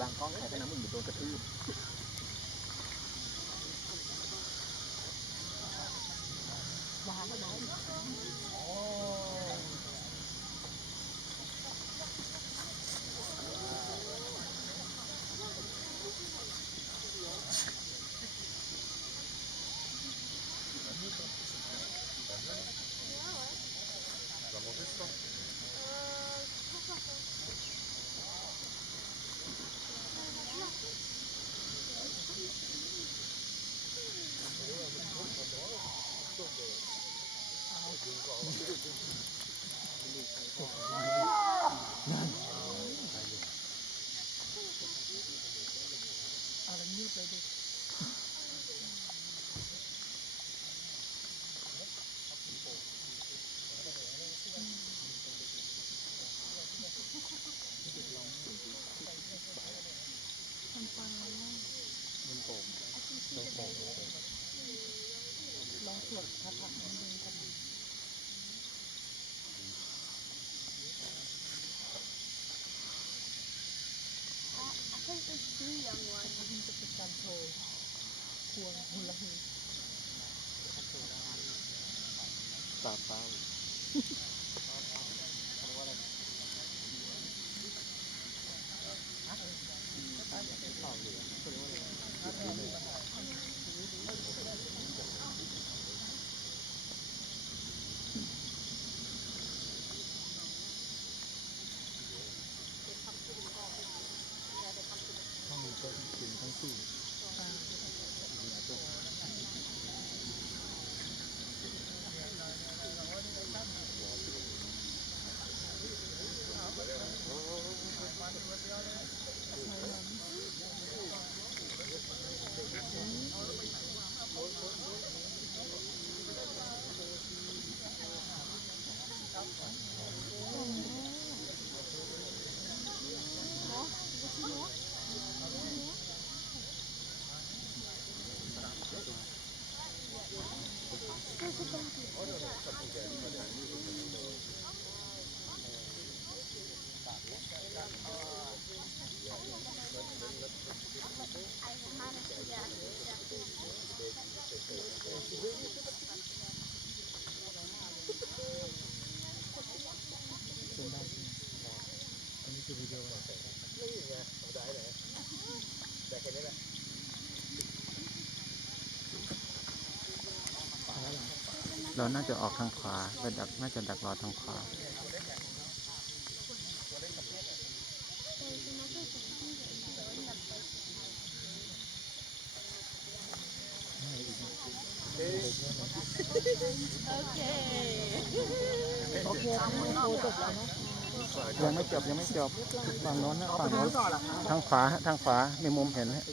บางกล้องใครก็น้ำมึงโดนกระทืบ ลองสวดคาถาเดิครับ ตาเป้า Oh, เราน่าจะออกทางขวาไปดักน่าจะดักรอทางขวาโอเค โอ้จบแล้วเนาะ ยังไม่จบยังไม่จบฝั่งโน้นนะฝั่งโน้นทางขวาฮะทางขวาในมุมเห็นฮะ